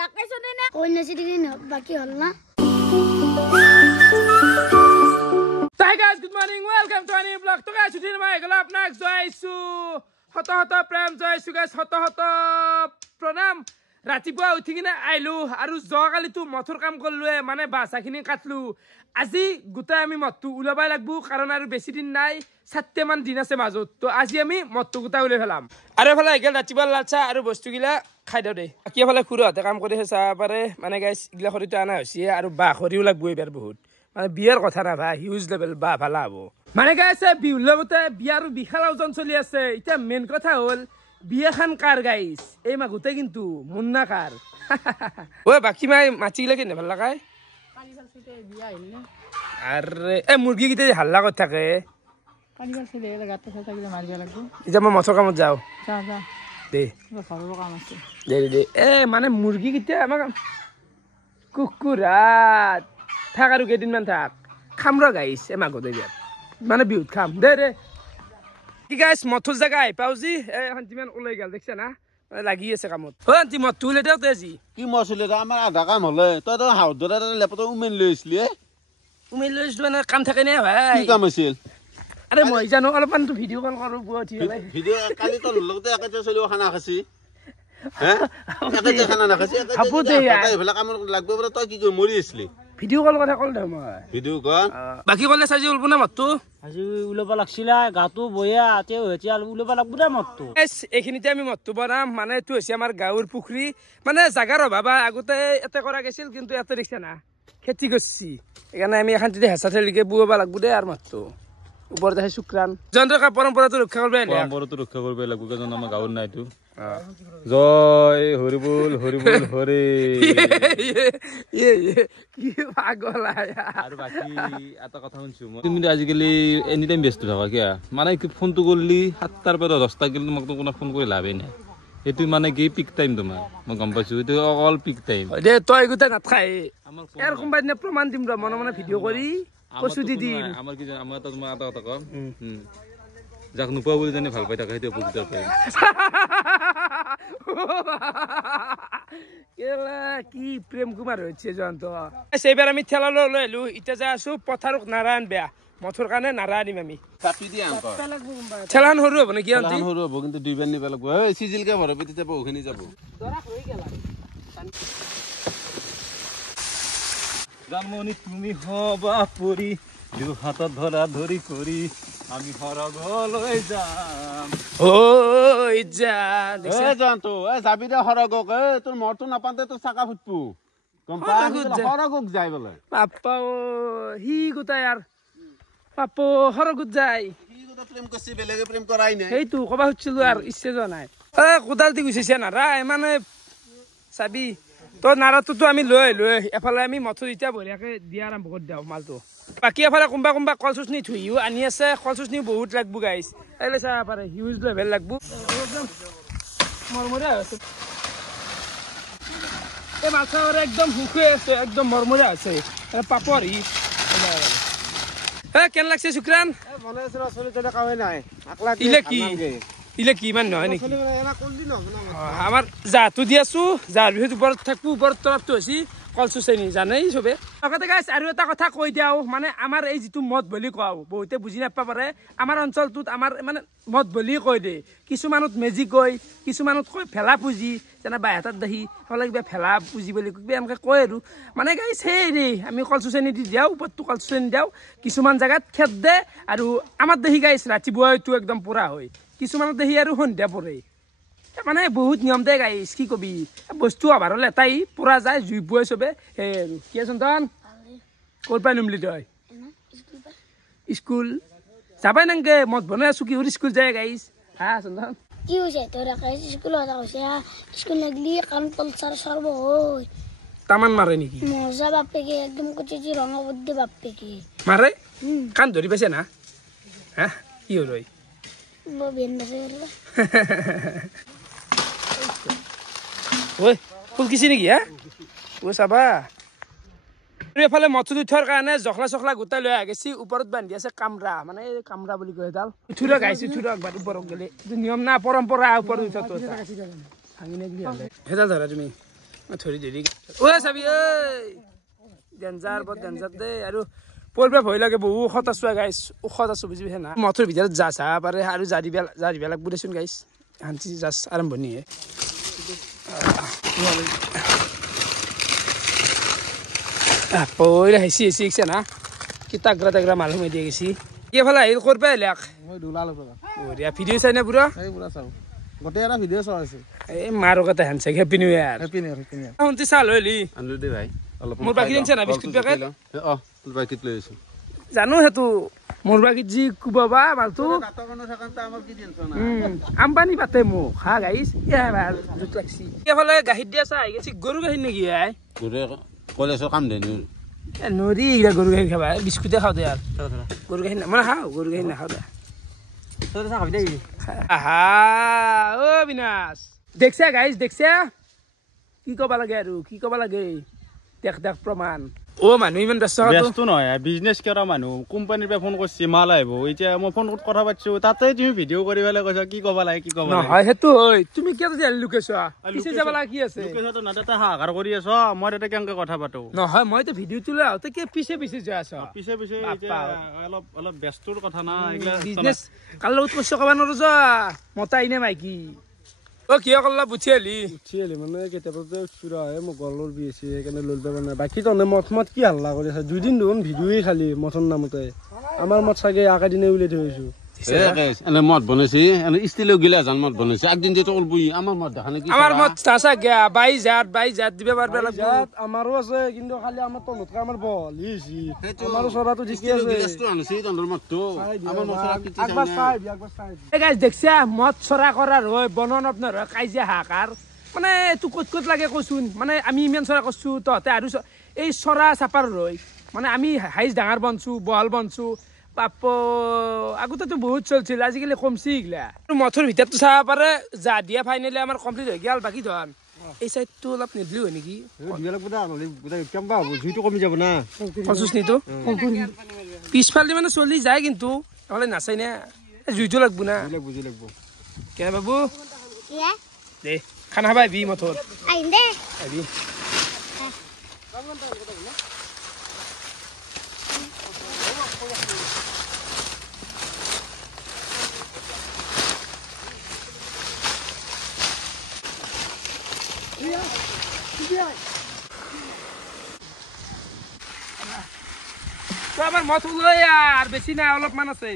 রাকেশনে না কইনাছি দিন বাকি হল না Hi guys, good morning. Welcome to a new vlog. To guys, today my galap next joisu. Hota prem joisu guys. Hota pranam. Ratipuwa uthi kina ailu aru jogali tu mothor kam korlue mane basa khini katlu. Aji gutai ami mottu ulabai lagbu karon aru beshi din nai 7 মান দিন আছে মাজত তো আজি আমি মত্তু গুটা উলে ফেলাম আরে ফেলা গেল ৰাতিপুৱা লালচা আৰু বস্তু গিলা খাই দাও দে কি ফেলা খুৰতে কাম কৰি হেছা পাৰে মানে গাইস ইগলা খৰিটো আনা হৈছে আৰু বা খৰিও লাগব এবাৰ বহুত মানে বিয়াৰ কথা না ভাই হিউজ লেভেল বা ভালা হবো মানে গাইছে বিউলবতে বিয়াৰ বিশাল আয়োজন চলি আছে এটা মেন কথা হল বিয়া খান কার গাইস এই মাগুতে কিন্তু মুন্না কার ওই বাকি মাই মাছি গিলা কেনে ভাল লাগায় কালি ফালসুতে বিয়া হইল আরে এ মুরগি গিতে হাল্লা কর থাকে কানিবার ছেলে লাগাতে সাথে কি মারবে লাগবে ইজা মই মছৰ কামত যাও যা যা দে ঘৰৰ কাম আছে দে এ মানে মুৰগি গিতে আমাক কুকুৰাত থাক আৰু কেইদিনমান থাক খাম ৰ গাইছ এ মাগো দে মানে বিউত খাম দে কি গাইছ মথুৰ জায়গা পাউজি এ হান্তিমান ওলাই গেল দেখছ না লাগি আছে কামত ও হান্তি মথু লেটাও তেজি কি মছলে আমাৰ আধা কাম হলে তই তো হাউদ দৰে লেপটো উমেন লৈছিলি উমেন লৈছিলো না কাম থাকে নে ভাই কি কাম আছিল আরে মই জানো অলপমান তো ভিডিও কল কৰো বুটি হলে ভিডিও কালি তো লগতে একেতে চলিও খানা খাসি হে একেতে খানা নাখাসি হাবু দে এইফালে কাম লাগব বলে তই কি কই মৰি আসলি ভিডিও কল কথা কল দে মই ভিডিও কল বাকি কলে সাজি উলব না মত্তু আজি উলবা লাগছিলা গাটো বয়া আতে হতি আল উলবা লাগব না মত্তু এইখিনিতে আমি মত্তু বনাম মানে তো হৈছে আমাৰ গাঁৱৰ পুখুৰী মানে জাগাৰ বাবা আগতে এতে কৰা গৈছিল কিন্তু এতে দেখছ না খেতি করছি এখানে আমি এখন যদি হেঁচা ঠেলিকে বুয়াবা লাগবো দে আর মাত্র উপর দেখে শুক্রান যন্ত্রকা পরম্পরাটো রক্ষা করবে পরম্পরাটো রক্ষা করবে লাগবো কারণ আমার গাঁৱৰ নাইতো জয় হরিবুল হরিবুল হরে কি পাগল আর বাকি এটা কথা শুনছো তুমি আজিকালি এনি টাইম ব্যস্ত থাকা কিয়া মানে কি ফোনটো করলি 7টাৰ পৰা 10টা গেলি তোমাক তো কোনো ফোন কৰি লাভই নাই এটো মানে কি পিক টাইম তোমার মই গম পাইছো এটো অল পিক টাইম দে তই গুতা নাথাই এর কোম্পানি নে প্রমাণ দিম র মনে মনে ভিডিও করি কসু দি দিম আমার কি আমার তো তোমার এটা কথা কম যাক নুপা বলি জানি ভাল পাই থাকা হেতে উপকৃত পাই কেলা কি প্রেম কুমার হচ্ছে জানতো সেইবার আমি ঠেলা লইলু ইটা যা আছো পথারক নারায়ণ বেয়া মথুর কানে নারায়ণ দিম আমি কাটি দি আম ঠেলান হরু হব নাকি আনতি ঠেলান হরু হব কিন্তু দুইবার নিবা লাগব এই সিজিল কে ভরবে দিতে যাব ওখানে যাব দরা হই গেল জানমনি তুমি হবা পরি দু হাত ধরা ধরি করি আমি হরগলৈ যাম ওই যা এ জানতো এ যাবি দে হরগক এ তোর মরতো না পাতে তো চাকা ফুটবো কম পা হরগক যাই বলে পাপা হি গুতা यार পাপো হরগুত যাই কি কথা প্রেম করছি বেলেগে প্রেম করাই নাই এই তো কবা হচ্ছিল আর ইচ্ছে নাই এ কোদাল দি গুছিছে না রা মানে চাবি তোর নারাতো তো আমি লৈ এফালে আমি মথুর ইটা বঢ়িয়াকে দিয়া আৰম্ভ কৰি দিও মালটো বাকি এফালে কোনবা কলচুচনি থুইও আনি আছে কলচুচনি বহুত লাগবো গাইস এলে চা পারে হিউজ লেভেল লাগবো একদম মরমরে আছে এ মাছৰ একদম হুকে আছে একদম মৰমৰে আছে পাপৰি এ কেন লাগছে শুক্রান মনে আছে আসলে তো কামে নাই আকলা ইলে কি মান নহয় নেকি এনা কোনদিন হবে না আমার জাতু দিয়াছো যার বিহুত উপৰত থাকবো উপৰত তৰফটো হৈছি কলচু চেনি জানেই চবে লগতে গাইছ আৰু এটা কথা কৈ দিও মানে আমাৰ এই যিটো মদ বুলি কও বহুতে বুজি নাপা পাৰে আমাৰ অঞ্চলটোত আমাৰ মানে মদ বুলি কৈ দে কিছুমানত মেজি কয় কিছুমানত কয় ফেলা পুজি যেনে বাহাতত দহি হলে কিবা ফেলা পুজি বুলি কিবা এনেকৈ কয় আৰু মানে গাইছ সেই ৰে আমি কলচু চেনি দি দিওঁ ওপৰটো কলচু চেনি দিওঁ কিছুমান জাগাত খেত দে আৰু আমাৰ দহি গাইছ ৰাতিপুৱাইটো একদম পুৰা হয় কিছুমানত দহি আৰু সন্ধিয়া পৰে মানে বহুত নিয়ম দে গাইছ কি কবি বস্তু আভাৰ লেটাই পুৰা যায় জুই পুৱাই চবে সেই আৰু কি চন্দন ক'ৰ পৰা নিমলি তই স্কুল যাবাই নাংগে মদ বনাই আছো কি স্কুল যায় গাইছ হা চন্দন কি হৈছে তোৰ কাইছ স্কুলত হৈছে স্কুল লাগলি কাম পলচাৰ সৰ্ব হয় তামান মাৰে নেকি মজা বাপেকে একদম কচি ৰঙা বদ্দে বাপেকে মাৰে কান ধৰি পাইছে না হা কি হ'ল বেন বাসে ওই ফুল কিছি নেকি হা ও চাবা এফালে মথুৰ উঠাৰ কাৰণে জখলা চখলা গোটাই লৈ আগেছি ওপৰত বান্ধি আছে কামৰা মানে কামৰা বুলি কয় এডাল উঠুৰ গাইছি উঠুৰ একবাৰ ওপৰত গ'লে নিয়ম না পৰম্পৰা ওপৰত উঠাটো ভাঙি নেকি হেডাল ধৰা তুমি ধৰি ধৰি ঐ চাবি ঐ ডেঞ্জাৰ বৰ ডেঞ্জাৰ দেই আৰু পৰবে ভয় লাগে বহু ওখত আছো গাইছ ওখত আছো বুজি পাইছা না মথৰ ভিতৰত যা চা পাৰে আৰু জাৰিব লাগব দেচোন গাইছ শান্তি জাষ্ট আৰম্ভণিহে পইৰা হেচি হেচি ইচ্ছা না কি তাগৰা তাগৰা মাল সোমাই দিয়ে গেছি এইফালে আহি কৰবা আহিলাক মই দুলালো পৰা বঢ়িয়া ভিডিঅ' চাই না পুৰা এই পুৰা চাও গোটেই এটা ভিডিঅ' চাই আছো এই মাৰো কথা handshake happy new year happy new year শুনতি চাল হলি আনলো দে ভাই অলপ মোৰ বাকি দিনছে না বিস্কুট পেকেট তোৰ বাকিত লৈ আছো জানো হেতু মোৰ বাকি যি কুবাবা মালটো কাটা কোনো থাকান্তা আমাৰ কি টেনচন আম্বানি পাতে মোক হা গাইছ ইয়া ভাল জুত লাগছি এইফালে গাখীৰ দিয়া চাহ আহি গেছি গৰু গাখীৰ নেকি আই গৰে কলেজৰ কাম দেনি নৰি ইয়া গৰু গাখীৰ খাবা বিস্কুটে খাও দে আৰু গৰু গাখীৰ মই খাওঁ গৰু গাখীৰ নাখাওঁ দে তই চাহ খাবি দেই আহা ও বিনাশ দেখছা গাইছ দেখছা কি ক'বা লাগে আৰু কি ক'বা লাগে দেখ দেখ প্ৰমাণ ও মানুহ ইমান ব্যস্ত ব্যস্ত নহয় বিজনেছ কৰা মানুহ কোম্পানীৰ পৰা ফোন কৰিছে মাল আহিব এতিয়া মই ফোন কথা পাতিছো তাতে তুমি ভিডিঅ' কৰি পেলাই কৈছা কি ক'বা লাগে কি ক'বা নহয় সেইটো হয় তুমি কিয় যদি লুকেছা পিছে যাব লাগে কি আছে লোকেশ্যনটো না তাতে হাহাকাৰ কৰি আছ মই তাতে কেনেকে কথা পাতো নহয় মইতো ভিডিঅ' তোলা আহোঁতে কি পিছে পিছে যাই আছ পিছে পিছে এতিয়া অলপ ব্যস্তৰ কথা না এইগিলা বিজনেছ কাৰ লগত কৈছ ক'বা নোৱাৰো যা মতাই নে মাইকি অ কিয় কল্লা বুঠি আলি উঠিলি মানে কেতিয়াবা চুৰা হয় মই গলৰ বি আছে সেইকাৰণে লৈ যাব নাই বাকী তহঁতে মঠ কি হাল্লা কৰি আছে 2 দিন দেখোন ভিডিঅ'ই খালি মঠৰ নামতে আমাৰ মঠ চাগে আগে দিনে উলিয়াই থৈ আহিছো এনে মদ বনাইছি এনে ষ্টিলৰ গিলা জান মদ বনাইছি একদিন যেটো অলবই আমাৰ মদ দেখা নেকি আমাৰ মত চাচা গয়া বাই জাত দিবা পাৰবা লাগব আমাৰো আছে কিন্তু খালি আমাৰ তহঁতকে আমাৰ বল হিছি আমাৰো চৰাটো ঠিকে আছে গিলাসটো আনছি তন্দৰ মদটো আমাৰ মছলা কিটি একবাৰ চাই এই গাইছ দেখছা মদ চৰা কৰাৰ হয় বনন আপনাৰ হয় কাজিয়া হাকাৰ মানে এইটো ক'ত লাগে কৈছোন মানে আমি ইমান চৰা কৰছো তহঁতে আৰু এই চৰা চাপাৰ ৰয় মানে আমি হাইজ ডাঙৰ বনছো বহল বনছো পাপ আগতেতো বহুত চলছিল আজিকালি কমছি এইগিলা মঠৰ ভিতৰতো চাব পাৰে যা দিয়া ফাইনেলি আমাৰ কমপ্লিট হৈ গেল বাকী ধন এই চাইডটো অলপ নিদিলি হয় নেকি কেম্বা হ'ব জুইটো কমি যাব না কচুচনিটো পিছফালে মানে চলি যায় কিন্তু নহ'লে নাচাই না জুইটো লাগব না বুজি লাগব কে বাবু ইয়া দে খানা খাবা আহিবি মঠৰ আহিম দে আহিবি তো আমাৰ মত উলো আৰ বেশি না অলপমান আছে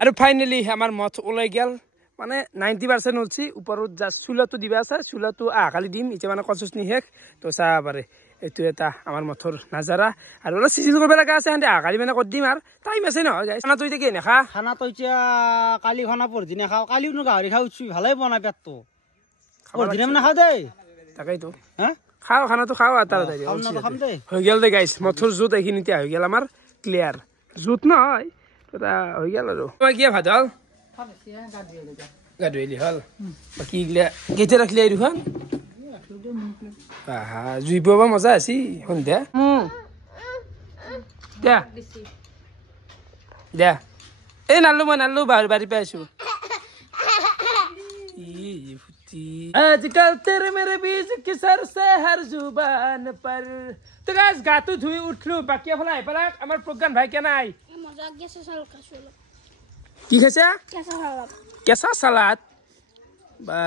আৰু ফাইনেলি আমাৰ মঠ ওলাই গেল মানে 90% উঠছি ওপৰত জাষ্ট চুলাটো দিবা আছে চুলাটো আহাকালি দিম এতিয়া মানে কচুচনি শেষ তো চাব পাৰে এইটো এটা আমাৰ মঠৰ নাজাৰা আৰু অলপ চিজিল কৰিব লগা আছে সিহঁতে আহাকালি মানে কৰি দিম আৰু টাইম আছে নহয় গাইছ খানাটো এতিয়া কি নেখা খানাটো এতিয়া কালি খানা পৰদিনা খাওঁ কালিও গাহৰি খাই উঠছি ভালেই বনাই পেটটো পৰদিনা নাখাওঁ দেই তাকেইতো হা খাওঁ খানাটো খাওঁ আৰু তাড়াতাড়ি খাম দেই হৈ গেল দে গাইছ মঠৰ জুত এইখিনিতে হৈ গেল আমাৰ ক্লিয়াৰ জুত নহয় এটা হৈ গেল আৰু তোমাৰ কি ভাত হ'ল গা ধুইলি হ'ল বাকী এইগিলা কেতিয়া ৰাখিলি এই দুখন জুই পোৱা মজা আছে সন্ধিয়া দিয়া দিয়া এই নালো মই নালো বাৰী পাই আছো आजकल तेरे मेरे बीच किसर से हर जुबान पर तो गाइस गातु धुई उठलु बाकी फला आइपला আমাৰ প্ৰজ্ঞান ভাই কেনা আই মজা গেছে চাল কাছল কি খাইছা কেঁচা সালাদ কেঁচা সালাদ বা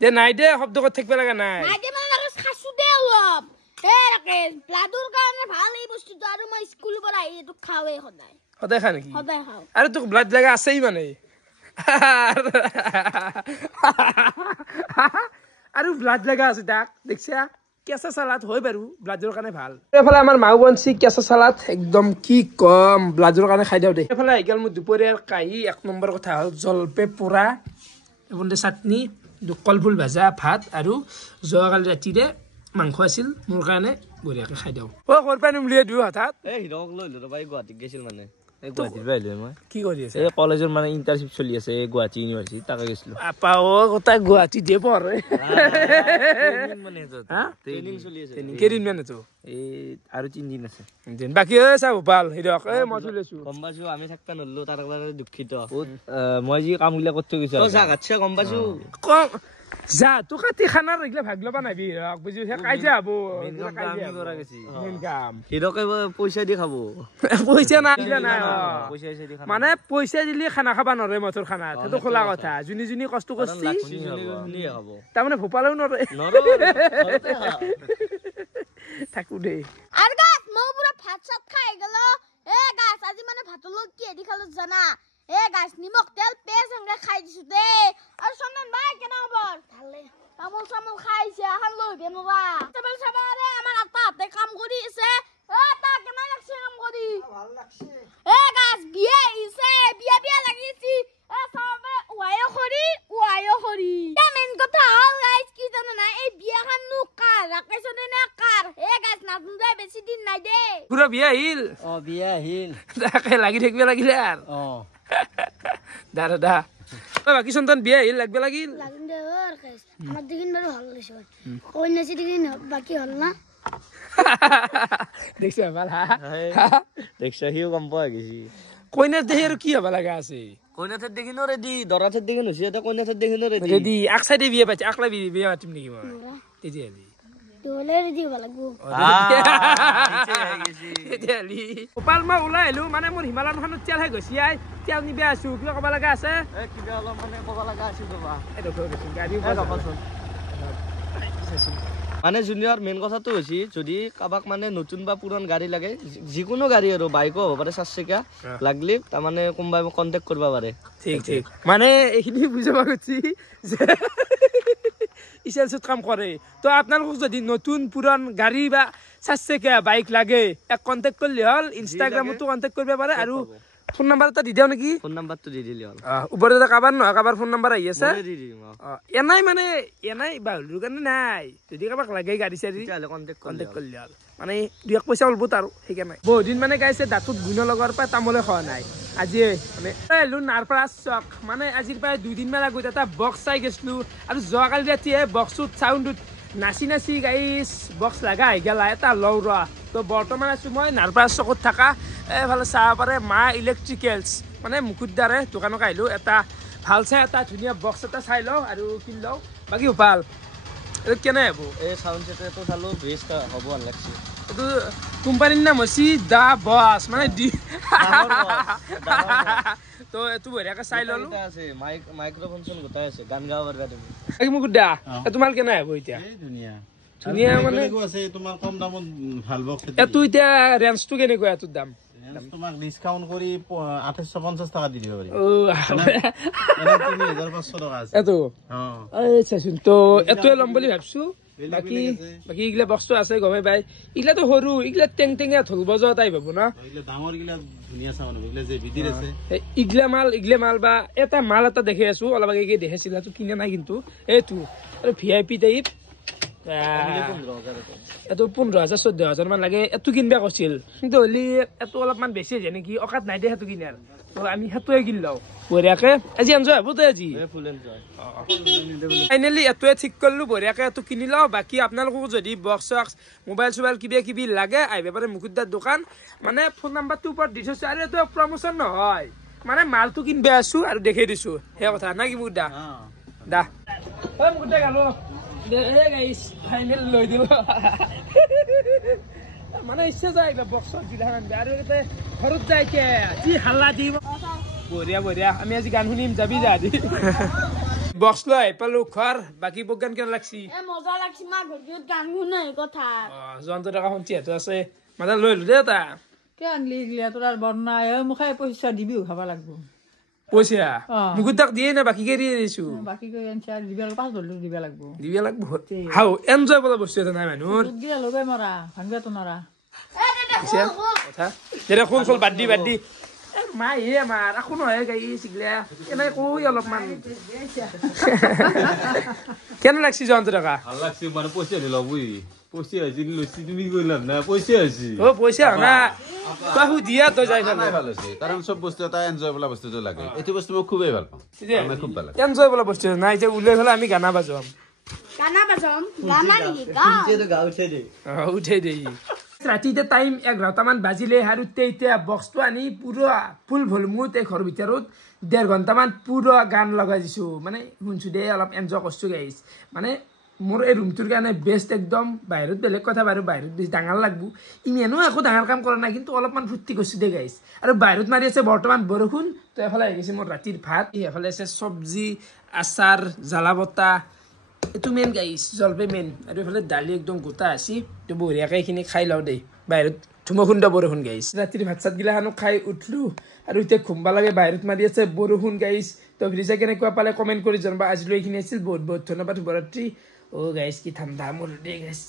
দে নাই দে শব্দ কৰি থাকিব লগা নাই নাই দে মানে খাসু দে অলপ হে ৰাকে ব্লাডৰ কাৰণে ভাল এই বস্তুটো আৰু মই স্কুলৰ পৰা আহি এইটো খাওৱে সদায় সদায় খা নেকি সদায় খাওঁ আৰু তোক ব্লাড লাগা আছেই মানে আৰু ব্লাড লাগা আছে তাক দেখছা কেঁচা সালাদ হয় বাৰু ব্লাডৰ কাৰণে ভাল এফালে আমাৰ মাও বনছি কেঁচা সালাদ একদম কি কম ব্লাডৰ কাৰণে খাই দিওঁ দে এফালে আহি গেল মোৰ দুপৰীয়াৰ কাহি 1 নম্বৰ কথা হ'ল জলপে পোৰা এবন্দে চাটনি কলফুল ভাজা ভাত আৰু যোৱাকালি ৰাতিৰে মাংস আছিল মোৰ কাৰণে বঢ়িয়াকৈ খাই দিওঁ অ' ক'ৰ পৰা নিম উলিয়াই দিওঁ হঠাৎ এই হিৰক লৈ লো ৰবা গুৱাহাটীত গৈছিল মানে এই গুৱাহাটীৰ পৰা আহিলো মই কি কৰি আছে এই কলেজৰ মানে ইণ্টাৰ্ণশ্বিপ চলি আছে গুৱাহাটী ইউনিভাৰ্চিটি তাকে গৈছিলো আপা ও কথা গুৱাহাটী দিয়ে পঢ়ে মানে ট্ৰেইনিং চলি আছে কেইদিন মানে তো এই আৰু 3 দিন আছে বাকী চা ভোপাল হিৰক এই মই চলিছো গম পাইছো আমি থাকবা নল্লো তাৰ কাৰণে দুখিত মই যি কামগিলা কৰি থৈ গৈছো জাগাতছে গম পাইছো কম যা তো কাটি খানাৰ এইগিলা ভাগ ল'বা নাবি হিৰক বুজি হে কাইজা হব মেইন কাম হিৰকে পইচা দি খাব পইচা নাই দিলে নাই পইচা দি খাব মানে পইচা দিলে খানা খাবা নৰে মথুৰ খানা সেইটো খোলা কথা যোনি যোনি কষ্ট কৰছি খাব তাৰমানে ভোপালেও নৰে থাকো দেই আৰু গাছ মই পুৰা ভাত চাত খাই গেল গাছ আজি মানে ভাতৰ লগত কি দি খালো জানা গাছ নিমখ তেল পেঁয়াজ এনেকে খাই দিছো দে আৰু চন্দন ভাই কেনে খবৰ ভালে তামোল চামোল খাইছে এখন লৈ বেনৰা চাবল চাবাৰে আমাৰ আটাতে কাম কৰি আছে তা কেনে লাগছে কাম কৰি ভাল লাগছে গাছ বিয়া ইছে বিয়া লাগিছি সবে ওয়ায়ো খৰি মেন কথা হল গাইস কি জানো না এই বিয়াখান নু কাৰ ৰাকেশনে না কাৰ গাছ নাজনো যায় বেছি দিন নাই দে পুৰা বিয়া আহিল বিয়া আহিল তাকে লাগি থাকিব লাগিলে আৰু দা বাকী সন্তান বিয়া আহিল লাগবে লাগিল লাগিন দে গাইস আমার দিন বারে হল লাগছে কইনাছি দিন বাকি হল না দেখছ ভাল দেখছ হিও গম পাই গেছি কইনাৰ দেহে আৰু কি হবা লাগা আছে কইনাথেৰ দেখি ন ৰেডি দৰাথেৰ দেখি নছি এটা কইনাথেৰ দেখি ন ৰেডি ৰেডি এক চাইডে বিয়া পাইছে আকলা বিয়া পাতিম নেকি মই তেতিয়ালি তোলে ৰেডি হবা লাগবো তেতিয়ালি গোপাল মই ওলাই আহিলো মানে মোৰ হিমালয়খনত তেল হৈ গৈছি তেল নিবি আছো কিবা ক'ব লগা আছে কিবা অলপ মানে ক'ব লগা আছিল বাবা গাড়ী মানে জুনিয়ৰ মেইন কথাটো হৈছে যদি কাবাক মানে নতুন বা পুৰণ গাড়ী লাগে যিকোনো গাড়ী আৰু বাইকো হ'ব পাৰে 4 চকীয়া লাগলি তাৰ মানে কোনবাই কন্টাক্ট কৰিব পাৰে ঠিক মানে এইখিনি বুজাব গৈছি যে ইসেলছত কাম কৰে তো আপোনালোকক যদি নতুন পুৰণ গাড়ী বা 4 চকীয়া বাইক লাগে এক কন্টাক্ট কৰিলে হ'ল ইনষ্টাগ্ৰামতো কন্টাক্ট কৰিব পাৰে আৰু ফোন নাম্বাৰ এটা দি দিও নেকি ফোন নাম্বাৰটো দি দিলি হ'ল ওপৰত এটা কাবাৰ ফোন নাম্বাৰ আহি আছে দি দিম এনাই মানে এনাই বাহুলুৰ কাৰণে নাই যদি কাবাক লাগে গাড়ী চাৰি তেতিয়াহ'লে কন্টাক্ট কৰিলে হ'ল মানে 2 পইচা ওলব তাৰ সেইকাৰণে বহুত দিন মানে গাইছে দাঁতত গুণ লগাৰ পৰা তামোলে খোৱা নাই আজি মানে এলো নাৰপাৰা চক মানে আজিৰ পৰা 2 দিন মান আগত এটা বক্স চাই গৈছিলো আৰু যোৱাকালি ৰাতিয়ে বক্সটোত চাউণ্ডত নাচি গাইছ বক্স লগা আহি গেলা এটা লওঁ ৰ তো বৰ্তমান আছো মই নাৰপাৰা চকত থকা এফালে চাব পাৰে মা ইলেক্ট্ৰিকেলছ মানে মুকুটদাৰে দোকানক আহিলো এটা ভাল চাই এটা ধুনীয়া বক্স এটা চাই লওঁ আৰু কিনি লওঁ বাকী ভাল এইটো কেনে হ'ব এই চাউণ্ড ছেটটো চালো বেষ্ট হ'ব লাগছে এইটো কোম্পানীৰ নাম হৈছে দা বছ মানে তো এইটো বঢ়িয়াকৈ চাই ল'লো আছে মাইক্ৰফোন চোন গোটাই আছে গান গাব পাৰিবা তুমি বাকী মুকুটদা তোমাৰ কেনে হ'ব এতিয়া ধুনীয়া মানে আছে তোমাৰ কম দামত ভাল বক্স এইটো এতিয়া ৰেঞ্জটো কেনেকুৱা এইটোৰ দাম তোমাক ডিসকাউন্ট কৰি 2850 টাকা দি দিব পাৰি ও 3500 টাকা আছে এইটো এই চাচোন তো এইটোৱে ল'ম বুলি ভাবছো বাকি ইগলা বস্তু আছে গমে বাই ইগলাটো সৰু ইগলা টেংটেঙা ঢোল বজোৱা টাইপ হ'ব না ইগলা ডাঙৰ ইগলা ধুনীয়া চাউণ্ড ইগলা যে বিদিৰ আছে ইগলা মাল বা এটা মাল এটা দেখি আছো অলপ আগে দেখাইছিলা তো কিনা নাই কিন্তু এইটো আৰু ভিআইপি টাইপ এইটো 15000 14000 মান লাগে এইটো কিনবা কৈছিল কিন্তু হলি এইটো অলপমান বেছি হৈছে নেকি অকাত নাই দে সেইটো কিনাৰ তো আমি সেইটোৱে কিনি লওঁ বঢ়িয়াকে আজি এনজয় হ'ব তই আজি ফুল এনজয় ফাইনেলি এইটোৱে ঠিক কৰিলো বঢ়িয়াকে এইটো কিনি লওঁ বাকী আপোনালোকক যদি বক্স চক্স মোবাইল চোবাইল কিবা লাগে আহিব পাৰে মুকুটদাৰ দোকান মানে ফোন নাম্বাৰটো ওপৰত দি থৈছো আৰু এইটো প্ৰমোচন নহয় মানে মালটো কিনবা আছো আৰু দেখাই দিছো সেই কথা না কি মুকুটদা দা মুকুটদা গালো গাইছ ফাইনেল লৈ দিল মানে ইচ্ছা যায় বক্সত জিলা আৰু ঘৰত যায় কে যি হাল্লা দিব বঢ়িয়া আমি আজি গান শুনিম যাবি যা বক্স লৈ আহি পালো ঘৰ বাকী প্ৰগ্ৰাম কেনে লাগছি মজা লাগছি মা ঘৰত গান শুনে কথা জয়ন্ত টকা শুনছি হেতু আছে মাথা লৈ লো দে তা কে আনলি গিলা তোৰ বনাই মুখাই পইচা দিবিও খাবা লাগব পইচা মুকুটদাক দিয়ে না বাকী কে দিয়ে দিছো বাকি কই এনচাৰ দিবা 5 দিবা লাগব হাও এনজয় বলা বস্তু এটা নাই মানুহৰ গিলা লগে মৰা ভাঙবা তো নৰা কথা যেটা খোল বাদ দি মাই হে মাৰ আকো নহয় গাই সিগলা এনে কই অলপমান কেনে লাগছি জয়ন্ত টকা ভাল লাগছে মানে পইচা দিল বুই পইচা হৈছে লৈছি তুমি কইলা না পইচা হৈছে ও পইচা না তই সুধিয়া তই যাই নাই ভাল হৈছে কাৰণ চব বস্তু এটা এনজয় বলা বস্তুটো লাগে এইটো বস্তু মই খুবেই ভাল পাওঁ মই খুব ভাল লাগে এনজয় বলা বস্তু নাই যে উলাই ফেলে আমি গানা বাজাম গানা বাজাম গানা নেকি গাও গা উঠাই দে উঠাই দেই ৰাতিতে টাইম 11টামান বাজিলে আৰু এতিয়া বক্সটো আনি পুৰা ফুল ভলিউমত ঘৰ ভিতৰত 1.5 ঘণ্টামান পুৰা গান লগাই দিছো মানে শুনছো দে অলপ এনজয় কৰছো গাইছ মানে মোৰ এই ৰুমটোৰ কাৰণে বেষ্ট একদম বাহিৰত বেলেগ কথা বাৰু বাহিৰত বেছি ডাঙৰ লাগবো ইমানো একো ডাঙৰ কাম কৰা নাই কিন্তু অলপমান ফুৰ্তি কৰিছো দে গাইছ আৰু বাহিৰত মাৰি আছে বৰ্তমান বৰষুণ তো এফালে আহি গৈছে মোৰ ৰাতিৰ ভাত এফালে আছে চব্জি আচাৰ জ্বালা বটা এইটো মেইন গাইছ জলপাই মেইন আৰু এফালে দালি একদম গোটা আছে তো বঢ়িয়াকৈ এইখিনি খাই লওঁ দেই বাহিৰত ধুমখুণ্ড বৰষুণ গাইছ ৰাতিৰ ভাত চাত গিলাখানো খাই উঠলো আৰু এতিয়া ঘুমবা লাগে বাহিৰত মাৰি আছে বৰষুণ গাইছ তো ভিডিঅ' কেনেকুৱা পালে কমেণ্ট কৰি জনাবা আজিলৈ এইখিনি আছিল বহুত বহুত ধন্যবাদ শুভৰাত্ৰি ও গাইছ কি ঠাণ্ডা মোৰ দে গাইছ